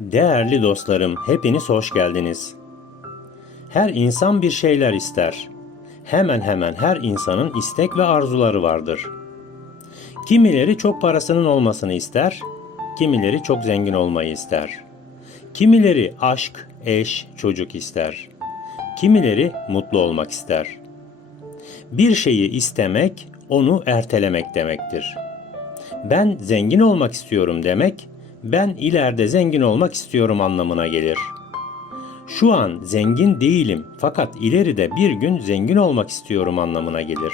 Değerli dostlarım, hepiniz hoş geldiniz. Her insan bir şeyler ister. Hemen hemen her insanın istek ve arzuları vardır. Kimileri çok parasının olmasını ister, kimileri çok zengin olmayı ister. Kimileri aşk, eş, çocuk ister. Kimileri mutlu olmak ister. Bir şeyi istemek, onu ertelemek demektir. Ben zengin olmak istiyorum demek, ben ileride zengin olmak istiyorum anlamına gelir. Şu an zengin değilim fakat ileride bir gün zengin olmak istiyorum anlamına gelir.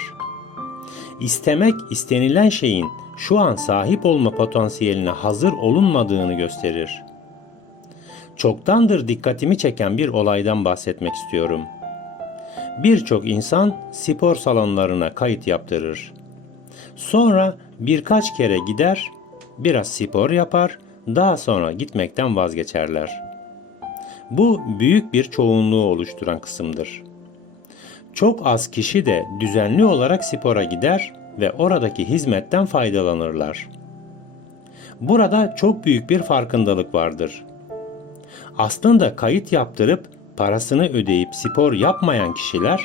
İstemek istenilen şeyin şu an sahip olma potansiyeline hazır olunmadığını gösterir. Çoktandır dikkatimi çeken bir olaydan bahsetmek istiyorum. Birçok insan spor salonlarına kayıt yaptırır. Sonra birkaç kere gider, biraz spor yapar, daha sonra gitmekten vazgeçerler. Bu büyük bir çoğunluğu oluşturan kısımdır. Çok az kişi de düzenli olarak spora gider ve oradaki hizmetten faydalanırlar. Burada çok büyük bir farkındalık vardır. Aslında kayıt yaptırıp parasını ödeyip spor yapmayan kişiler,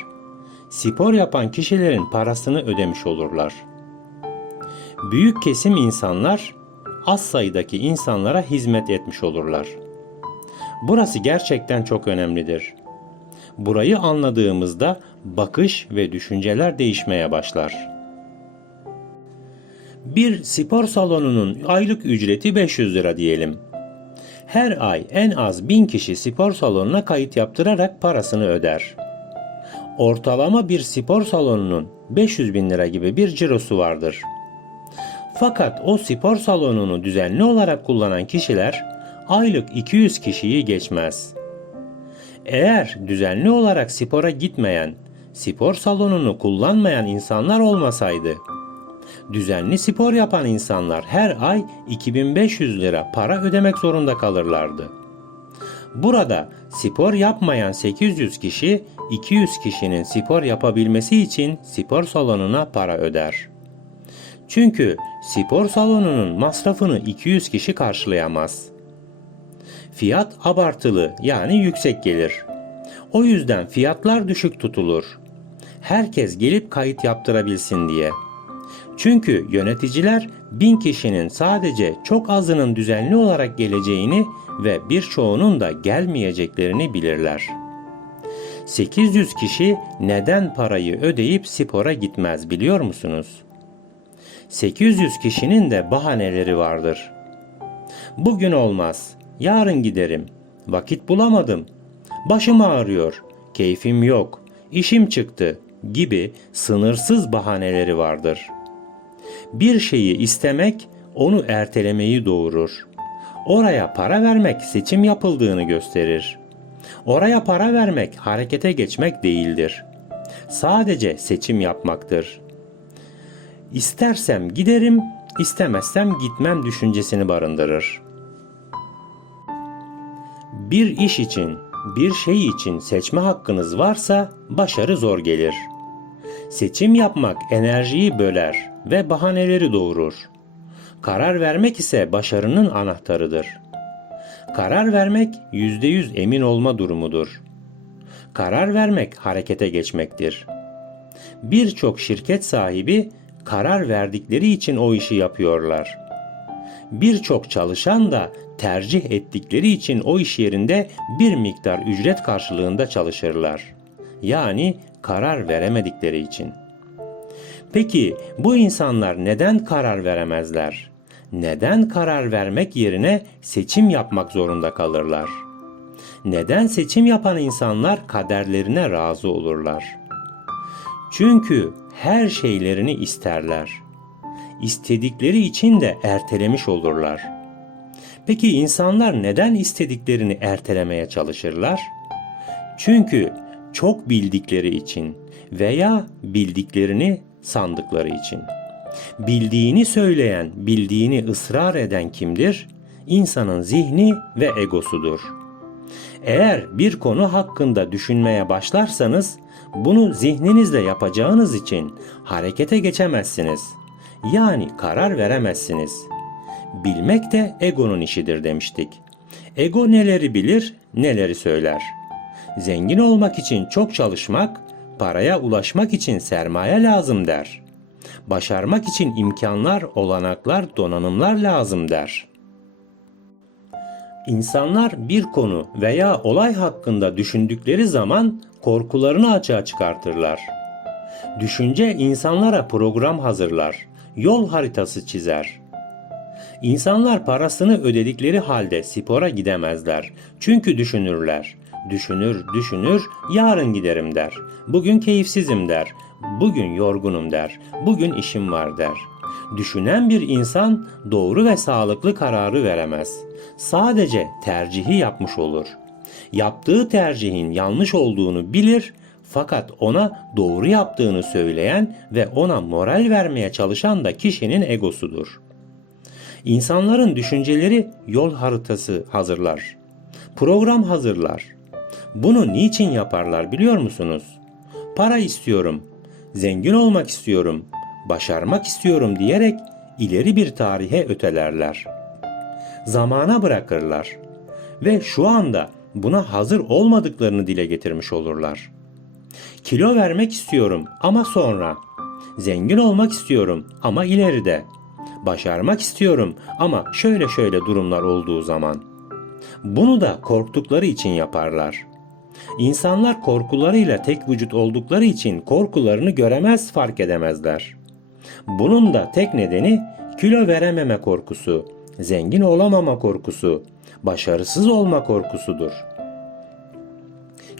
spor yapan kişilerin parasını ödemiş olurlar. Büyük kesim insanlar az sayıdaki insanlara hizmet etmiş olurlar. Burası gerçekten çok önemlidir. Burayı anladığımızda bakış ve düşünceler değişmeye başlar. Bir spor salonunun aylık ücreti 500 lira diyelim. Her ay en az 1000 kişi spor salonuna kayıt yaptırarak parasını öder. Ortalama bir spor salonunun 500 bin lira gibi bir cirosu vardır. Fakat o spor salonunu düzenli olarak kullanan kişiler aylık 200 kişiyi geçmez. Eğer düzenli olarak spora gitmeyen, spor salonunu kullanmayan insanlar olmasaydı, düzenli spor yapan insanlar her ay 2500 lira para ödemek zorunda kalırlardı. Burada spor yapmayan 800 kişi 200 kişinin spor yapabilmesi için spor salonuna para öder. Çünkü spor salonunun masrafını 200 kişi karşılayamaz. Fiyat abartılı yani yüksek gelir. O yüzden fiyatlar düşük tutulur. Herkes gelip kayıt yaptırabilsin diye. Çünkü yöneticiler bin kişinin sadece çok azının düzenli olarak geleceğini ve birçoğunun da gelmeyeceklerini bilirler. 800 kişi neden parayı ödeyip spora gitmez biliyor musunuz? 800 kişinin de bahaneleri vardır. Bugün olmaz, yarın giderim, vakit bulamadım, başım ağrıyor, keyfim yok, işim çıktı gibi sınırsız bahaneleri vardır. Bir şeyi istemek onu ertelemeyi doğurur. Oraya para vermek seçim yapıldığını gösterir. Oraya para vermek harekete geçmek değildir. Sadece seçim yapmaktır. İstersem giderim, istemezsem gitmem düşüncesini barındırır. Bir iş için, bir şey için seçme hakkınız varsa başarı zor gelir. Seçim yapmak enerjiyi böler ve bahaneleri doğurur. Karar vermek ise başarının anahtarıdır. Karar vermek %100 emin olma durumudur. Karar vermek harekete geçmektir. Birçok şirket sahibi karar verdikleri için o işi yapıyorlar. Birçok çalışan da tercih ettikleri için o iş yerinde bir miktar ücret karşılığında çalışırlar. Yani karar veremedikleri için. Peki bu insanlar neden karar veremezler? Neden karar vermek yerine seçim yapmak zorunda kalırlar? Neden seçim yapan insanlar kaderlerine razı olurlar? Çünkü her şeylerini isterler. İstedikleri için de ertelemiş olurlar. Peki insanlar neden istediklerini ertelemeye çalışırlar? Çünkü çok bildikleri için veya bildiklerini sandıkları için. Bildiğini söyleyen, bildiğini ısrar eden kimdir? İnsanın zihni ve egosudur. Eğer bir konu hakkında düşünmeye başlarsanız bunu zihninizle yapacağınız için harekete geçemezsiniz. Yani karar veremezsiniz. Bilmek de egonun işidir demiştik. Ego neleri bilir, neleri söyler. Zengin olmak için çok çalışmak, paraya ulaşmak için sermaye lazım der. Başarmak için imkanlar, olanaklar, donanımlar lazım der. İnsanlar bir konu veya olay hakkında düşündükleri zaman korkularını açığa çıkartırlar. Düşünce insanlara program hazırlar, yol haritası çizer. İnsanlar parasını ödedikleri halde spora gidemezler. Çünkü düşünürler. Düşünür, düşünür, yarın giderim der. Bugün keyifsizim der. Bugün yorgunum der. Bugün işim var der. Düşünen bir insan doğru ve sağlıklı kararı veremez. Sadece tercihi yapmış olur. Yaptığı tercihin yanlış olduğunu bilir fakat ona doğru yaptığını söyleyen ve ona moral vermeye çalışan da kişinin egosudur. İnsanların düşünceleri yol haritası hazırlar. Program hazırlar. Bunu niçin yaparlar biliyor musunuz? Para istiyorum, zengin olmak istiyorum, başarmak istiyorum diyerek ileri bir tarihe ötelerler. Zamana bırakırlar ve şu anda buna hazır olmadıklarını dile getirmiş olurlar. Kilo vermek istiyorum ama sonra. Zengin olmak istiyorum ama ileride. Başarmak istiyorum ama şöyle şöyle durumlar olduğu zaman. Bunu da korktukları için yaparlar. İnsanlar korkularıyla tek vücut oldukları için korkularını göremez, fark edemezler. Bunun da tek nedeni kilo verememe korkusu, zengin olamama korkusu, başarısız olma korkusudur.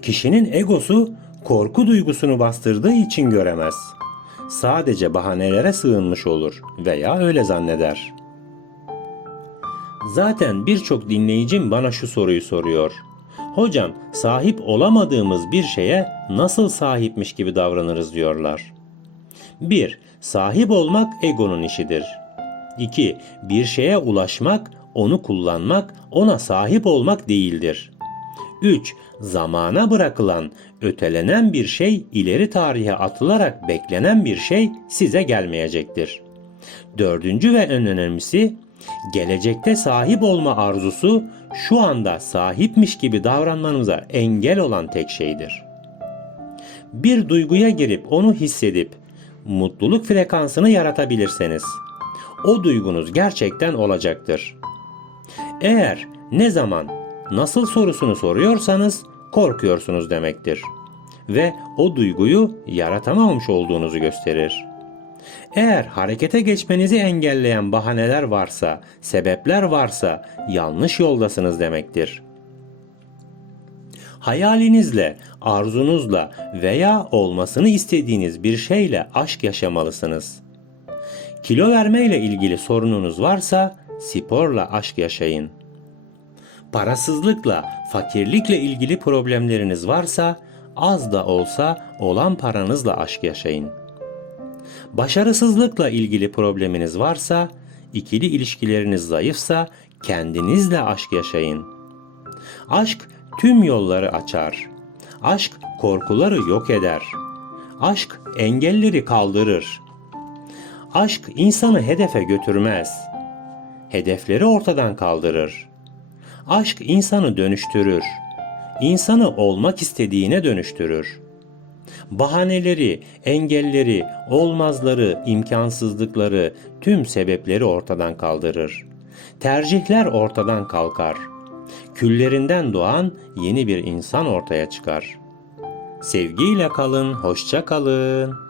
Kişinin egosu korku duygusunu bastırdığı için göremez. Sadece bahanelere sığınmış olur veya öyle zanneder. Zaten birçok dinleyicim bana şu soruyu soruyor. Hocam sahip olamadığımız bir şeye nasıl sahipmiş gibi davranırız diyorlar. 1. Sahip olmak egonun işidir. 2. Bir şeye ulaşmak, onu kullanmak, ona sahip olmak değildir. 3. Zamana bırakılan, ötelenen bir şey ileri tarihe atılarak beklenen bir şey size gelmeyecektir. Dördüncü ve en önemlisi, gelecekte sahip olma arzusu şu anda sahipmiş gibi davranmanıza engel olan tek şeydir. Bir duyguya girip onu hissedip mutluluk frekansını yaratabilirseniz o duygunuz gerçekten olacaktır. Eğer ne zaman nasıl sorusunu soruyorsanız korkuyorsunuz demektir ve o duyguyu yaratamamış olduğunuzu gösterir. Eğer harekete geçmenizi engelleyen bahaneler varsa, sebepler varsa yanlış yoldasınız demektir. Hayalinizle, arzunuzla veya olmasını istediğiniz bir şeyle aşk yaşamalısınız. Kilo vermeyle ilgili sorununuz varsa sporla aşk yaşayın. Parasızlıkla, fakirlikle ilgili problemleriniz varsa az da olsa olan paranızla aşk yaşayın. Başarısızlıkla ilgili probleminiz varsa, ikili ilişkileriniz zayıfsa kendinizle aşk yaşayın. Aşk tüm yolları açar. Aşk korkuları yok eder. Aşk engelleri kaldırır. Aşk insanı hedefe götürmez. Hedefleri ortadan kaldırır. Aşk insanı dönüştürür. İnsanı olmak istediğine dönüştürür. Bahaneleri, engelleri, olmazları, imkansızlıkları, tüm sebepleri ortadan kaldırır. Tercihler ortadan kalkar. Küllerinden doğan yeni bir insan ortaya çıkar. Sevgiyle kalın, hoşça kalın.